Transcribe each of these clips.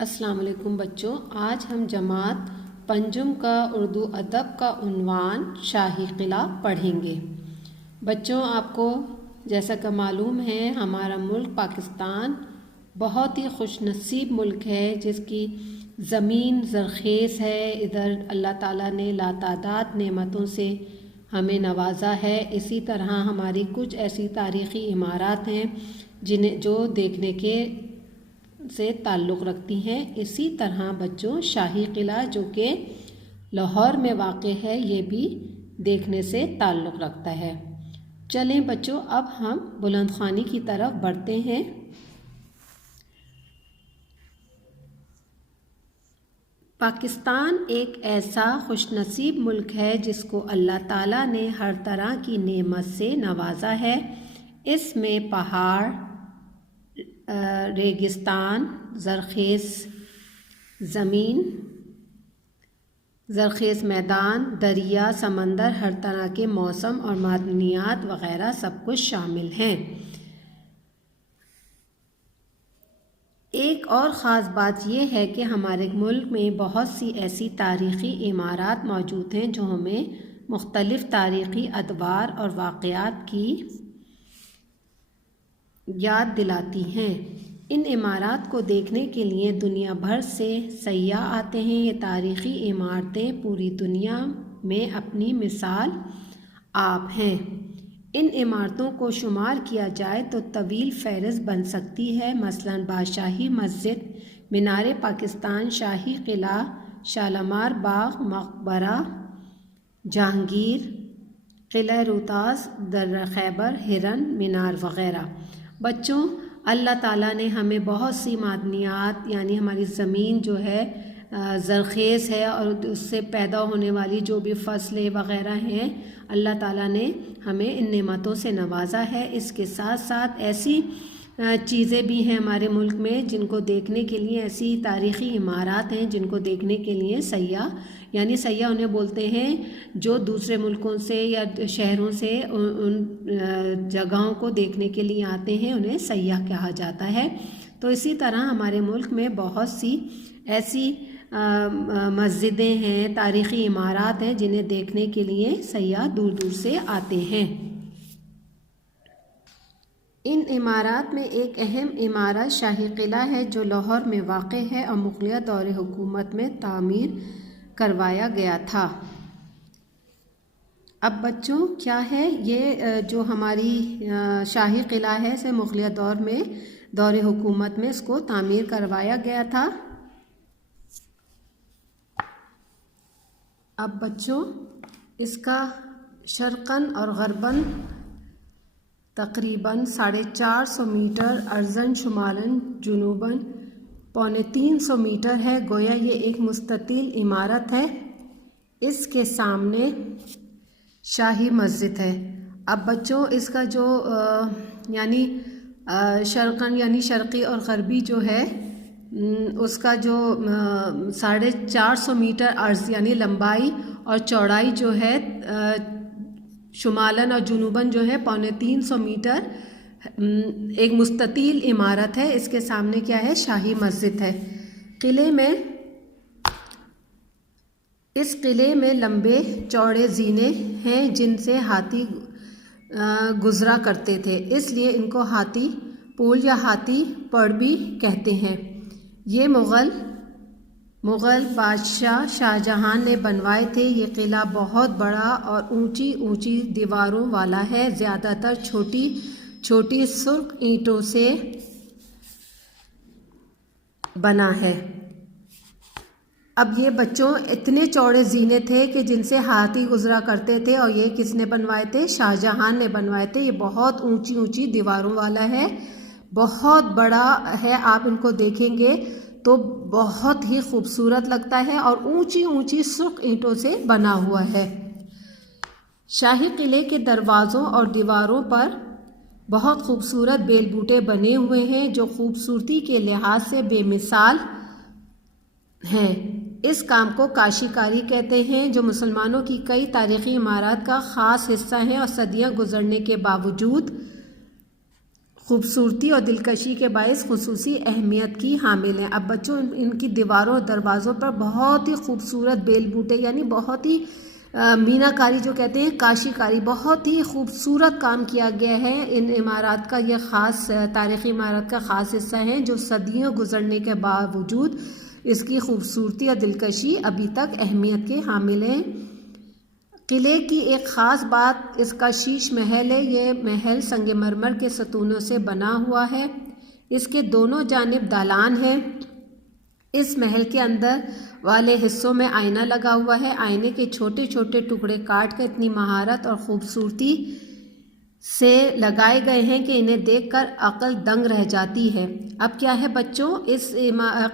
السلام علیکم بچوں، آج ہم جماعت پنجم کا اردو ادب کا عنوان شاہی قلعہ پڑھیں گے۔ بچوں، آپ کو جیسا کہ معلوم ہے ہمارا ملک پاکستان بہت ہی خوش نصیب ملک ہے، جس کی زمین زرخیز ہے۔ ادھر اللہ تعالیٰ نے لاتعداد نعمتوں سے ہمیں نوازا ہے۔ اسی طرح ہماری کچھ ایسی تاریخی عمارات ہیں جو دیکھنے کے سے تعلق رکھتی ہیں۔ اسی طرح بچوں شاہی قلعہ جو کہ لاہور میں واقع ہے، یہ بھی دیکھنے سے تعلق رکھتا ہے۔ چلیں بچوں، اب ہم بلند خوانی کی طرف بڑھتے ہیں۔ پاکستان ایک ایسا خوش نصیب ملک ہے جس کو اللہ تعالیٰ نے ہر طرح کی نعمت سے نوازا ہے۔ اس میں پہاڑ، ریگستان، زرخیز زمین، زرخیز میدان، دریا، سمندر، ہر طرح کے موسم اور معدنیات وغیرہ سب کچھ شامل ہیں۔ ایک اور خاص بات یہ ہے کہ ہمارے ملک میں بہت سی ایسی تاریخی عمارات موجود ہیں جو ہمیں مختلف تاریخی ادوار اور واقعات کی یاد دلاتی ہیں۔ ان عمارات کو دیکھنے کے لیے دنیا بھر سے سیاح آتے ہیں۔ یہ تاریخی عمارتیں پوری دنیا میں اپنی مثال آپ ہیں۔ ان عمارتوں کو شمار کیا جائے تو طویل فہرست بن سکتی ہے، مثلاً بادشاہی مسجد، مینار پاکستان، شاہی قلعہ، شالیمار باغ، مقبرہ جہانگیر، قلعہ روہتاس، درہ خیبر، ہرن مینار وغیرہ۔ بچوں، اللہ تعالیٰ نے ہمیں بہت سی معدنیات، یعنی ہماری زمین جو ہے زرخیز ہے، اور اس سے پیدا ہونے والی جو بھی فصلیں وغیرہ ہیں، اللہ تعالیٰ نے ہمیں ان نعمتوں سے نوازا ہے۔ اس کے ساتھ ساتھ ایسی چیزیں بھی ہیں ہمارے ملک میں جن کو دیکھنے کے لیے، ایسی تاریخی عمارات ہیں جن کو دیکھنے کے لیے سیاح، یعنی سیاح انہیں بولتے ہیں جو دوسرے ملکوں سے یا شہروں سے ان جگہوں کو دیکھنے کے لیے آتے ہیں، انہیں سیاح کہا جاتا ہے۔ تو اسی طرح ہمارے ملک میں بہت سی ایسی مسجدیں ہیں، تاریخی عمارات ہیں جنہیں دیکھنے کے لیے سیاح دور دور سے آتے ہیں۔ ان عمارات میں ایک اہم عمارت شاہی قلعہ ہے جو لاہور میں واقع ہے اور مغلیہ دور حکومت میں تعمیر کروایا گیا تھا۔ اب بچوں، کیا ہے یہ جو ہماری شاہی قلعہ ہے، اسے مغلیہ دور حکومت میں اس کو تعمیر کروایا گیا تھا۔ اب بچوں، اس کا شرقاً اور غرباً تقریباً 450 میٹر، عرضاً شمالاً جنوباً 350 میٹر ہے۔ گویا یہ ایک مستطیل عمارت ہے۔ اس کے سامنے شاہی مسجد ہے۔ اب بچوں، اس کا جو یعنی شرقاً یعنی شرقی اور غربی جو ہے، اس کا جو 450 میٹر عرض یعنی لمبائی اور چوڑائی جو ہے، شمالاً اور جنوباً جو ہے 350 میٹر، ایک مستطیل عمارت ہے۔ اس کے سامنے کیا ہے؟ شاہی مسجد ہے۔ اس قلعے میں لمبے چوڑے زینے ہیں جن سے ہاتھی گزرا کرتے تھے، اس لیے ان کو ہاتھی پول یا ہاتھی پڑ بھی کہتے ہیں۔ یہ مغل بادشاہ شاہجہان نے بنوائے تھے۔ یہ قلعہ بہت بڑا اور اونچی اونچی دیواروں والا ہے، زیادہ تر چھوٹی چھوٹی سرخ اینٹوں سے بنا ہے۔ اب یہ بچوں اتنے چوڑے زینے تھے کہ جن سے ہاتھی گزرا کرتے تھے، اور یہ کس نے بنوائے تھے؟ شاہجہان نے بنوائے تھے۔ یہ بہت اونچی اونچی دیواروں والا ہے، بہت بڑا ہے۔ آپ ان کو دیکھیں گے تو بہت ہی خوبصورت لگتا ہے، اور اونچی اونچی سرخ اینٹوں سے بنا ہوا ہے۔ شاہی قلعے کے دروازوں اور دیواروں پر بہت خوبصورت بیل بوٹے بنے ہوئے ہیں جو خوبصورتی کے لحاظ سے بے مثال ہیں۔ اس کام کو کاشی کاری کہتے ہیں، جو مسلمانوں کی کئی تاریخی عمارات کا خاص حصہ ہیں اور صدیاں گزرنے کے باوجود خوبصورتی اور دلکشی کے باعث خصوصی اہمیت کی حامل ہیں۔ اب بچوں ان کی دیواروں اور دروازوں پر بہت ہی خوبصورت بیل بوٹے یعنی بہت ہی مینا کاری جو کہتے ہیں کاشی کاری، بہت ہی خوبصورت کام کیا گیا ہے۔ ان عمارات کا یہ خاص تاریخی عمارت کا خاص حصہ ہے جو صدیوں گزرنے کے باوجود اس کی خوبصورتی اور دلکشی ابھی تک اہمیت کے حامل ہیں۔ قلعے کی ایک خاص بات اس کا شیش محل ہے۔ یہ محل سنگ مرمر کے ستونوں سے بنا ہوا ہے۔ اس کے دونوں جانب دالان ہے۔ اس محل کے اندر والے حصوں میں آئینہ لگا ہوا ہے۔ آئینے کے چھوٹے چھوٹے ٹکڑے کاٹ کر اتنی مہارت اور خوبصورتی سے لگائے گئے ہیں کہ انہیں دیکھ کر عقل دنگ رہ جاتی ہے۔ اب کیا ہے بچوں، اس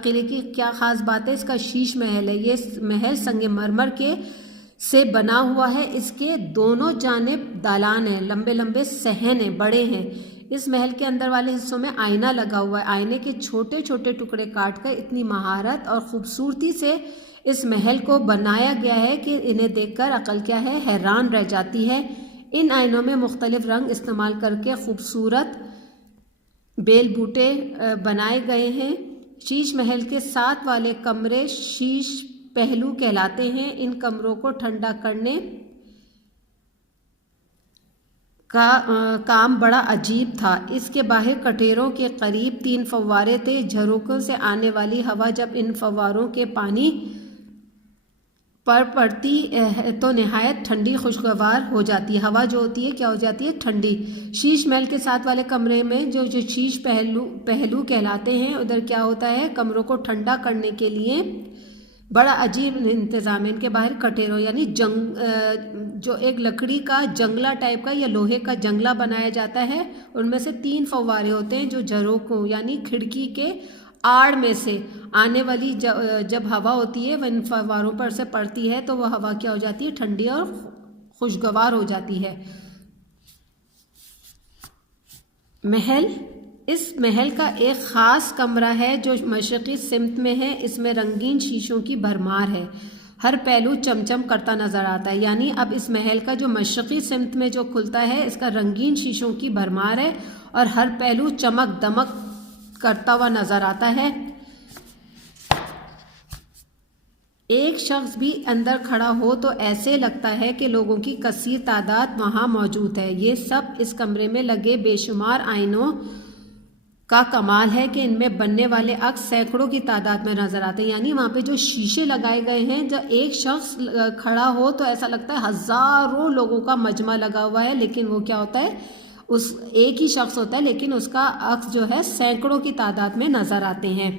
قلعے کی کیا خاص بات ہے؟ اس کا شیش محل ہے۔ یہ محل سنگ مرمر کے سے بنا ہوا ہے۔ اس کے دونوں جانب دالان ہیں، لمبے لمبے صحن ہیں، بڑے ہیں۔ اس محل کے اندر والے حصوں میں آئینہ لگا ہوا ہے۔ آئینے کے چھوٹے چھوٹے ٹکڑے کاٹ کر اتنی مہارت اور خوبصورتی سے اس محل کو بنایا گیا ہے کہ انہیں دیکھ کر عقل کیا ہے، حیران رہ جاتی ہے۔ ان آئینوں میں مختلف رنگ استعمال کر کے خوبصورت بیل بوٹے بنائے گئے ہیں۔ شیش محل کے ساتھ والے کمرے شیش پہلو کہلاتے ہیں۔ ان کمروں کو ٹھنڈا کرنے کا کام بڑا عجیب تھا۔ اس کے باہر کٹہروں کے قریب 3 فوارے تھے۔ جھروکوں سے آنے والی ہوا جب ان فواروں کے پانی پر پڑتی ہے تو نہایت ٹھنڈی خوشگوار ہو جاتی ہے۔ ہوا جو ہوتی ہے کیا ہو جاتی ہے؟ ٹھنڈی۔ شیش محل کے ساتھ والے کمرے میں جو شیش پہلو کہلاتے ہیں، ادھر کیا ہوتا ہے؟ کمروں کو ٹھنڈا کرنے کے لیے بڑا عجیب انتظام ہے۔ ان کے باہر کٹہروں یعنی جو ایک لکڑی کا جنگلہ ٹائپ کا یا لوہے کا جنگلہ بنایا جاتا ہے، ان میں سے 3 فوارے ہوتے ہیں جو جھروکوں یعنی کھڑکی کے آڑ میں سے آنے والی جب ہوا ہوتی ہے وہ ان فواروں پر سے پڑتی ہے تو وہ ہوا کیا ہو جاتی ہے؟ ٹھنڈی اور خوشگوار ہو جاتی ہے۔ محل، اس محل کا ایک خاص کمرہ ہے جو مشرقی سمت میں ہے۔ اس میں رنگین شیشوں کی بھرمار ہے۔ ہر پہلو چمچم کرتا نظر آتا ہے۔ یعنی اب اس محل کا جو مشرقی سمت میں جو کھلتا ہے اس کا رنگین شیشوں کی بھرمار ہے اور ہر پہلو چمک دمک کرتا ہوا نظر آتا ہے۔ ایک شخص بھی اندر کھڑا ہو تو ایسے لگتا ہے کہ لوگوں کی کثیر تعداد وہاں موجود ہے۔ یہ سب اس کمرے میں لگے بے شمار آئینوں کا کمال ہے کہ ان میں بننے والے عکس سینکڑوں کی تعداد میں نظر آتے ہیں۔ یعنی وہاں پہ جو شیشے لگائے گئے ہیں، جب ایک شخص کھڑا ہو تو ایسا لگتا ہے ہزاروں لوگوں کا مجمع لگا ہوا ہے، لیکن وہ کیا ہوتا ہے؟ اس ایک ہی شخص ہوتا ہے لیکن اس کا عکس جو ہے سینکڑوں کی تعداد میں نظر آتے ہیں۔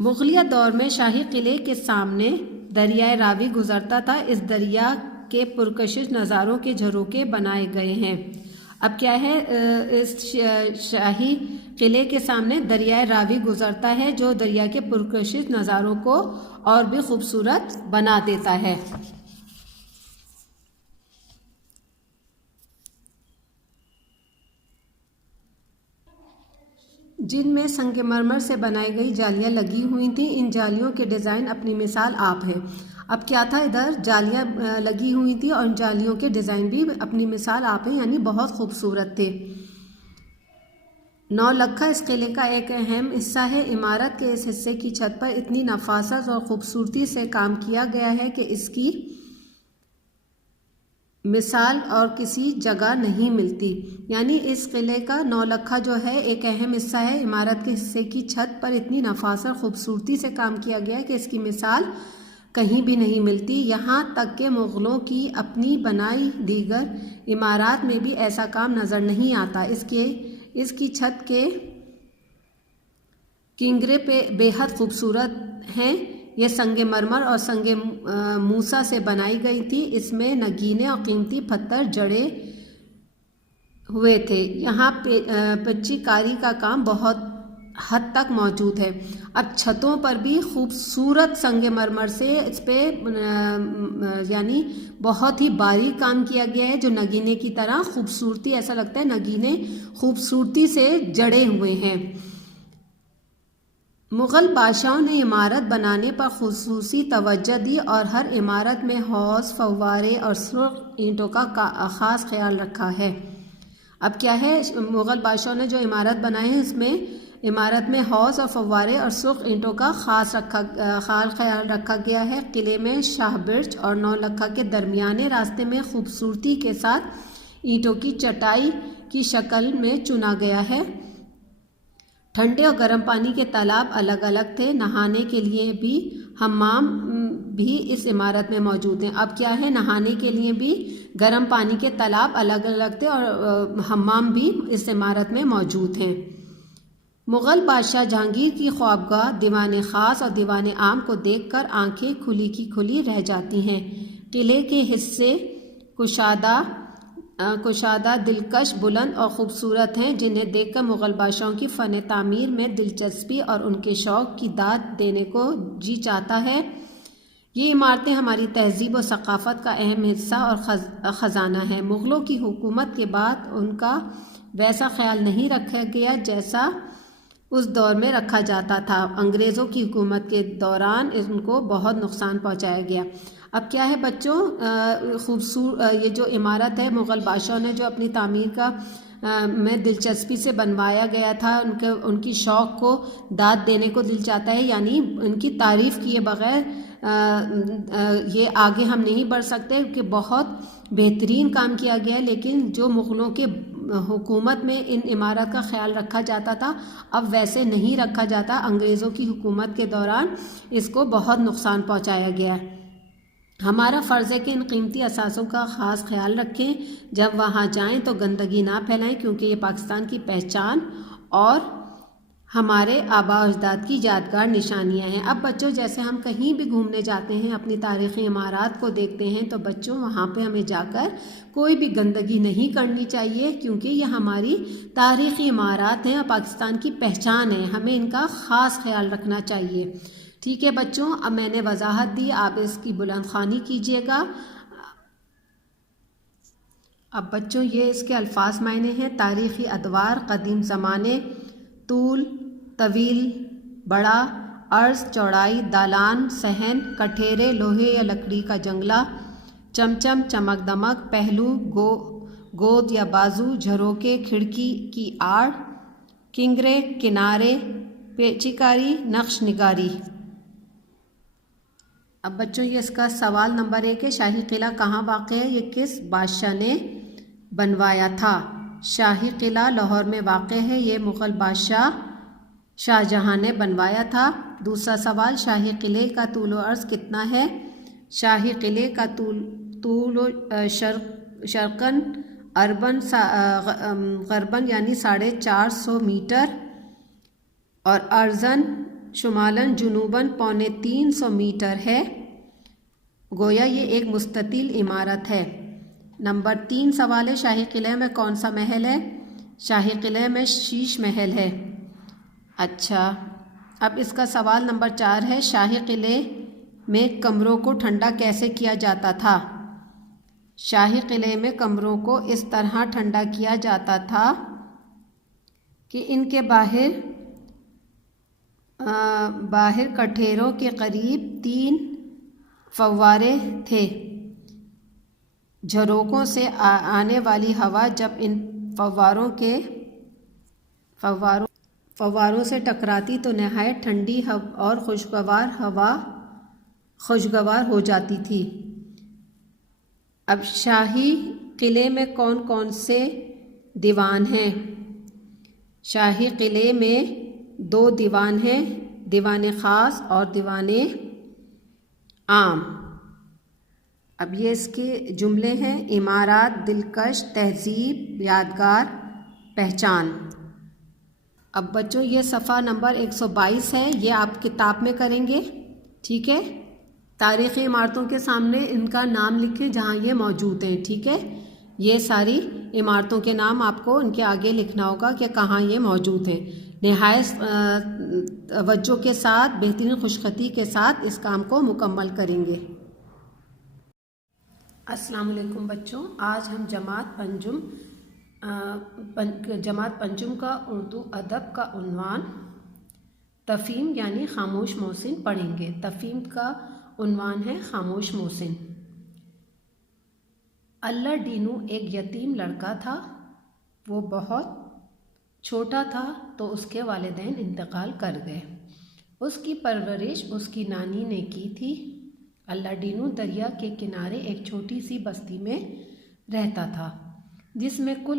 مغلیہ دور میں شاہی قلعے کے سامنے دریائے راوی گزرتا تھا۔ اس دریا کے پرکشش نظاروں کے جھروکے بنائے گئے ہیں۔ اب کیا ہے؟ اس شاہی قلعے کے سامنے دریائے راوی گزرتا ہے جو دریا کے پرکشش نظاروں کو اور بھی خوبصورت بنا دیتا ہے۔ جن میں سنگ مرمر سے بنائی گئی جالیاں لگی ہوئی تھیں۔ ان جالیوں کے ڈیزائن اپنی مثال آپ ہیں۔ اب کیا تھا؟ ادھر جالیاں لگی ہوئی تھی اور ان جالیوں کے ڈیزائن بھی اپنی مثال آپ ہیں، یعنی بہت خوبصورت تھے۔ نولکھا اس قلعے کا ایک اہم حصہ ہے۔ عمارت کے اس حصے کی چھت پر اتنی نفاست اور خوبصورتی سے کام کیا گیا ہے کہ اس کی مثال اور کسی جگہ نہیں ملتی۔ یعنی اس قلعے کا نولکھا جو ہے ایک اہم حصہ ہے۔ عمارت کے حصے کی چھت پر اتنی نفاست اور خوبصورتی سے کام کیا گیا ہے کہ اس کی مثال کہیں بھی نہیں ملتی۔ یہاں تک کہ مغلوں کی اپنی بنائی دیگر عمارات میں بھی ایسا کام نظر نہیں آتا۔ اس کی چھت کے کنگرے پہ بے حد خوبصورت ہیں۔ یہ سنگ مرمر اور سنگ موسیٰ سے بنائی گئی تھی۔ اس میں نگینے اور قیمتی پتھر جڑے ہوئے تھے۔ یہاں پچی کاری کا کام بہت حد تک موجود ہے۔ اب چھتوں پر بھی خوبصورت سنگ مرمر سے اس پہ یعنی بہت ہی باریک کام کیا گیا ہے جو نگینے کی طرح خوبصورتی، ایسا لگتا ہے نگینے خوبصورتی سے جڑے ہوئے ہیں۔ مغل بادشاہوں نے عمارت بنانے پر خصوصی توجہ دی اور ہر عمارت میں حوض، فوارے اور سرخ اینٹوں کا خاص خیال رکھا ہے۔ اب کیا ہے، مغل بادشاہوں نے جو عمارت بنائے ہیں اس میں عمارت میں حوض اور فوارے اور سرخ اینٹوں کا خاص خیال رکھا گیا ہے۔ قلعے میں شاہ برج اور نولکھا کے درمیانے راستے میں خوبصورتی کے ساتھ اینٹوں کی چٹائی کی شکل میں چنا گیا ہے۔ ٹھنڈے اور گرم پانی کے تالاب الگ الگ تھے۔ نہانے کے لیے بھی حمام بھی اس عمارت میں موجود ہیں۔ اب کیا ہے، نہانے کے لیے بھی گرم پانی کے تالاب الگ الگ تھے اور حمام بھی اس عمارت میں موجود ہیں۔ مغل بادشاہ جہانگیر کی خوابگاہ دیوان خاص اور دیوان عام کو دیکھ کر آنکھیں کھلی کی کھلی رہ جاتی ہیں۔ قلعے کے حصے کشادہ، دلکش، بلند اور خوبصورت ہیں، جنہیں دیکھ کر مغل بادشاہوں کی فن تعمیر میں دلچسپی اور ان کے شوق کی داد دینے کو جی چاہتا ہے۔ یہ عمارتیں ہماری تہذیب و ثقافت کا اہم حصہ اور خزانہ ہیں۔ مغلوں کی حکومت کے بعد ان کا ویسا خیال نہیں رکھا گیا جیسا اس دور میں رکھا جاتا تھا۔ انگریزوں کی حکومت کے دوران ان کو بہت نقصان پہنچایا گیا۔ اب کیا ہے بچوں، یہ جو عمارت ہے مغل بادشاہوں نے جو اپنی تعمیر کا میں دلچسپی سے بنوایا گیا تھا، ان کی شوق کو داد دینے کو دل چاہتا ہے، یعنی ان کی تعریف کیے بغیر یہ آگے ہم نہیں بڑھ سکتے کہ بہت بہترین کام کیا گیا ہے۔ لیکن جو مغلوں کے حکومت میں ان عمارت کا خیال رکھا جاتا تھا، اب ویسے نہیں رکھا جاتا۔ انگریزوں کی حکومت کے دوران اس کو بہت نقصان پہنچایا گیا ہے۔ ہمارا فرض ہے کہ ان قیمتی اثاثوں کا خاص خیال رکھیں، جب وہاں جائیں تو گندگی نہ پھیلائیں، کیونکہ یہ پاکستان کی پہچان اور ہمارے آباء و اجداد کی یادگار نشانیاں ہیں۔ اب بچوں، جیسے ہم کہیں بھی گھومنے جاتے ہیں، اپنی تاریخی عمارات کو دیکھتے ہیں، تو بچوں وہاں پہ ہمیں جا کر کوئی بھی گندگی نہیں کرنی چاہیے، کیونکہ یہ ہماری تاریخی عمارات ہیں اور پاکستان کی پہچان ہے، ہمیں ان کا خاص خیال رکھنا چاہیے۔ ٹھیک ہے بچوں، اب میں نے وضاحت دی، آپ اس کی بلند خوانی کیجیے گا۔ اب بچوں یہ اس کے الفاظ معنی ہیں: تاریخی ادوار، قدیم زمانے، طول، طویل، بڑا، عرض، چوڑائی، دالان، صحن، کٹہرے، لوہے یا لکڑی کا جنگلہ، چمچم، چمک دمک، پہلو، گود یا بازو، جھروکے، کھڑکی کی آڑ، کنگرے، کنارے، پیچیکاری، نقش نگاری۔ اب بچوں یہ اس کا سوال نمبر 1 ہے، شاہی قلعہ کہاں واقع ہے؟ یہ کس بادشاہ نے بنوایا تھا؟ شاہی قلعہ لاہور میں واقع ہے، یہ مغل بادشاہ شاہ جہاں نے بنوایا تھا۔ دوسرا سوال، شاہی قلعے کا طول و عرض کتنا ہے؟ شاہی قلعے کا طول شرقاً غرباً یعنی 450 میٹر اور عرضاً شمالاً جنوباً 350 میٹر ہے، گویا یہ ایک مستطیل عمارت ہے۔ نمبر 3 سوال ہے، شاہی قلعے میں کون سا محل ہے؟ شاہی قلعے میں شیش محل ہے۔ اچھا، اب اس کا سوال نمبر 4 ہے، شاہی قلعے میں کمروں کو ٹھنڈا کیسے کیا جاتا تھا؟ شاہی قلعے میں کمروں کو اس طرح ٹھنڈا کیا جاتا تھا کہ ان کے باہر کٹہروں کے قریب 3 فوارے تھے۔ جھروکوں سے آنے والی ہوا جب ان فواروں سے ٹکراتی تو نہایت ٹھنڈی اور خوشگوار ہو جاتی تھی۔ اب شاہی قلعے میں کون کون سے دیوان ہیں؟ شاہی قلعے میں 2 دیوان ہیں، دیوان خاص اور دیوان عام۔ اب یہ اس کے جملے ہیں: عمارات، دلکش، تہذیب، یادگار، پہچان۔ اب بچوں یہ صفحہ نمبر 122 ہے، یہ آپ کتاب میں کریں گے، ٹھیک ہے؟ تاریخی عمارتوں کے سامنے ان کا نام لکھیں جہاں یہ موجود ہیں، ٹھیک ہے؟ یہ ساری عمارتوں کے نام آپ کو ان کے آگے لکھنا ہوگا کہ کہاں یہ موجود ہیں۔ نہایت توجہ کے ساتھ، بہترین خوشخطی کے ساتھ اس کام کو مکمل کریں گے۔ السلام علیکم بچوں، آج ہم جماعت پنجم کا اردو ادب کا عنوان تفہیم یعنی خاموش محسن پڑھیں گے۔ تفہیم کا عنوان ہے خاموش محسن۔ اللہ ڈینو ایک یتیم لڑکا تھا۔ وہ بہت چھوٹا تھا تو اس کے والدین انتقال کر گئے۔ اس کی پرورش اس کی نانی نے کی تھی۔ اللہ ڈینو دریا کے کنارے ایک چھوٹی سی بستی میں رہتا تھا جس میں کل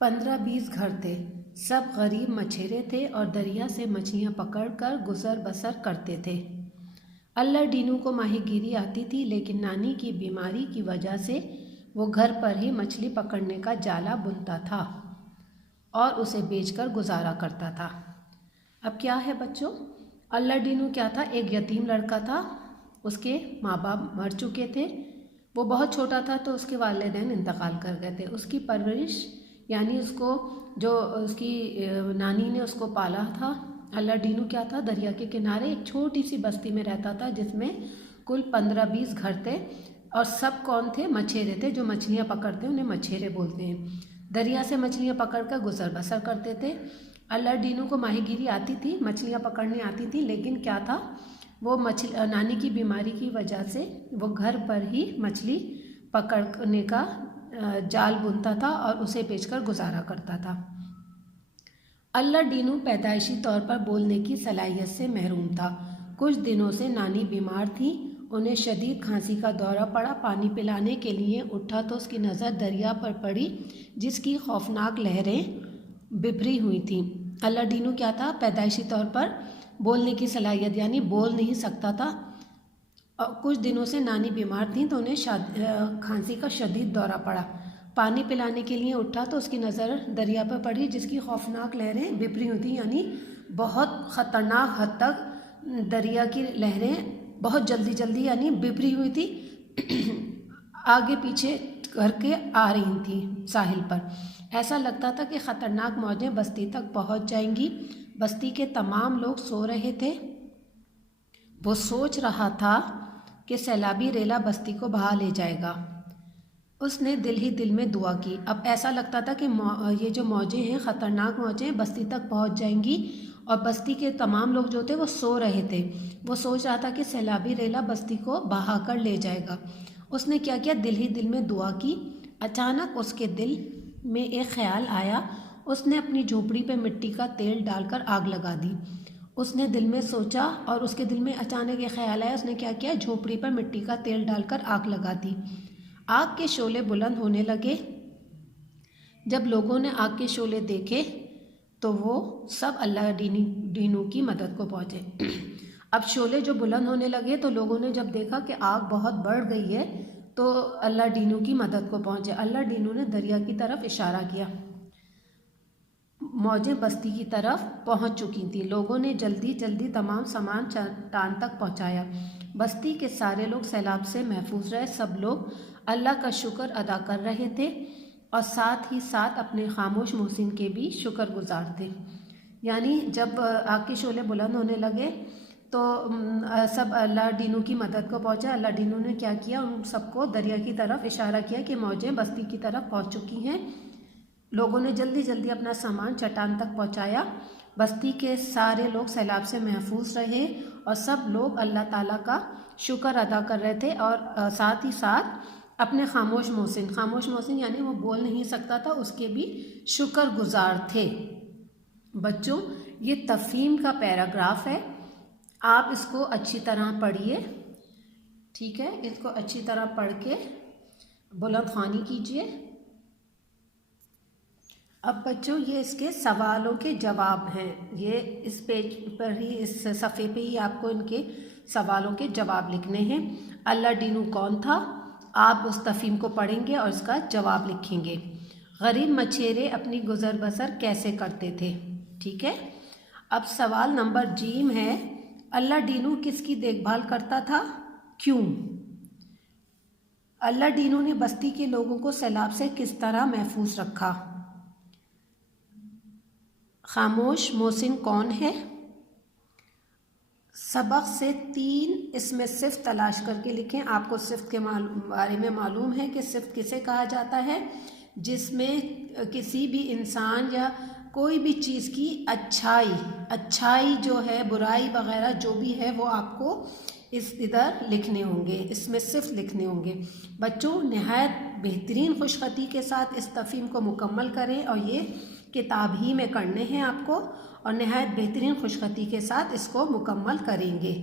15-20 گھر تھے۔ سب غریب مچھیرے تھے اور دریا سے مچھلیاں پکڑ کر گزر بسر کرتے تھے۔ اللہ ڈینو کو ماہی گیری آتی تھی، لیکن نانی کی بیماری کی وجہ سے وہ گھر پر ہی مچھلی پکڑنے کا جالا بنتا تھا اور اسے بیچ کر گزارا کرتا تھا۔ اب کیا ہے بچوں، اللہ ڈینو کیا تھا، ایک یتیم لڑکا تھا، اس کے ماں باپ مر چکے تھے، وہ بہت چھوٹا تھا تو اس کے والدین انتقال کر گئے تھے۔ اس کی پرورش یعنی اس کو جو اس کی نانی نے اس کو پالا تھا۔ اللہ ڈینو کیا تھا، دریا کے کنارے ایک چھوٹی سی بستی میں رہتا تھا جس میں کل 15-20 گھر تھے اور سب کون تھے، مچھیرے تھے، جو مچھلیاں پکڑتے ہیں انہیں مچھیرے بولتے ہیں۔ دریا سے مچھلیاں پکڑ کر گزر بسر کرتے تھے۔ اللہ ڈینو کو ماہی گیری آتی تھی، مچھلیاں پکڑنے آتی تھی، لیکن کیا تھا، وہ نانی کی بیماری کی وجہ سے وہ گھر پر ہی مچھلی پکڑنے کا جال بنتا تھا اور اسے بیچ کر گزارا کرتا تھا۔ اللہ ڈینو پیدائشی طور پر بولنے کی صلاحیت سے محروم تھا۔ کچھ دنوں سے نانی بیمار تھی، انہیں شدید کھانسی کا دورہ پڑا۔ پانی پلانے کے لیے اٹھا تو اس کی نظر دریا پر پڑی جس کی خوفناک لہریں بھری ہوئی تھیں۔ اللہ ڈینو کیا تھا، پیدائشی طور پر بولنے کی صلاحیت یعنی بول نہیں سکتا تھا۔ کچھ دنوں سے نانی بیمار تھیں تو انہیں کھانسی کا شدید دورہ پڑا۔ پانی پلانے کے لیے اٹھا تو اس کی نظر دریا پر پڑی جس کی خوفناک لہریں بھری ہوئی تھیں، یعنی بہت خطرناک حد تک دریا کی لہریں بہت جلدی یعنی بھری ہوئی تھی، آگے پیچھے کر کے آ رہی تھیں ساحل پر۔ ایسا لگتا تھا کہ خطرناک موجیں بستی تک پہنچ جائیں گی۔ بستی کے تمام لوگ سو رہے تھے۔ وہ سوچ رہا تھا کہ سیلابی ریلا بستی کو بہا لے جائے گا۔ اس نے دل ہی دل میں دعا کی۔ اب ایسا لگتا تھا کہ یہ جو موجیں ہیں، خطرناک موجیں بستی تک پہنچ جائیں گی اور بستی کے تمام لوگ جو تھے وہ سو رہے تھے۔ وہ سوچ رہا تھا کہ سیلابی ریلا بستی کو بہا کر لے جائے گا۔ اس نے کیا کیا، دل ہی دل میں دعا کی۔ اچانک اس کے دل میں ایک خیال آیا۔ اس نے اپنی جھونپڑی پہ مٹی کا تیل ڈال کر آگ لگا دی۔ اس نے دل میں سوچا اور اس کے دل میں اچانک یہ خیال آیا، اس نے کیا کیا، جھونپڑی پر مٹی کا تیل ڈال کر آگ لگا دی۔ آگ کے شعلے بلند ہونے لگے۔ جب لوگوں نے آگ کے شعلے دیکھے تو وہ سب اللہ ڈینو کی مدد کو پہنچے۔ اب شعلے جو بلند ہونے لگے تو لوگوں نے جب دیکھا کہ آگ بہت بڑھ گئی ہے تو اللہ ڈینو کی مدد کو پہنچے۔ اللہ ڈینو نے دریا کی طرف اشارہ کیا۔ موجیں بستی کی طرف پہنچ چکی تھیں۔ لوگوں نے جلدی تمام سامان چٹان تک پہنچایا۔ بستی کے سارے لوگ سیلاب سے محفوظ رہے۔ سب لوگ اللہ کا شکر ادا کر رہے تھے اور ساتھ ہی ساتھ اپنے خاموش محسن کے بھی شکر گزار تھے۔ یعنی جب آگ کے شعلے بلند ہونے لگے تو سب اللہ ڈینو کی مدد کو پہنچا۔ اللہ ڈینو نے کیا کیا، ان سب کو دریا کی طرف اشارہ کیا کہ موجیں بستی کی طرف پہنچ چکی ہیں۔ لوگوں نے جلدی اپنا سامان چٹان تک پہنچایا۔ بستی کے سارے لوگ سیلاب سے محفوظ رہے اور سب لوگ اللہ تعالیٰ کا شکر ادا کر رہے تھے اور ساتھ ہی ساتھ اپنے خاموش محسن یعنی وہ بول نہیں سکتا تھا، اس کے بھی شکر گزار تھے۔ بچوں، یہ تفہیم کا پیراگراف ہے، آپ اس کو اچھی طرح پڑھیے، ٹھیک ہے، اس کو اچھی طرح پڑھ کے بلند خوانی کیجیے۔ اب بچوں یہ اس کے سوالوں کے جواب ہیں، یہ اس پیج پر ہی، اس صفحے پہ ہی آپ کو ان کے سوالوں کے جواب لکھنے ہیں۔ اللہ ڈینو کون تھا، آپ اس تفہیم کو پڑھیں گے اور اس کا جواب لکھیں گے۔ غریب مچھیرے اپنی گزر بسر کیسے کرتے تھے، ٹھیک ہے۔ اب سوال نمبر جیم ہے، اللہ ڈینو کس کی دیکھ بھال کرتا تھا، کیوں؟ اللہ ڈینو نے بستی کے لوگوں کو سیلاب سے کس طرح محفوظ رکھا؟ خاموش محسن کون ہے؟ سبق سے 3 اس میں صفت تلاش کر کے لکھیں۔ آپ کو صفت کے بارے میں معلوم ہے کہ صفت کسے کہا جاتا ہے، جس میں کسی بھی انسان یا کوئی بھی چیز کی اچھائی جو ہے، برائی وغیرہ جو بھی ہے وہ آپ کو ادھر لکھنے ہوں گے، اس میں صرف لکھنے ہوں گے۔ بچوں نہایت بہترین خوش خطی کے ساتھ اس تفہیم کو مکمل کریں، اور یہ کتاب ہی میں کرنے ہیں آپ کو، اور نہایت بہترین خوش خطی کے ساتھ اس کو مکمل کریں گے۔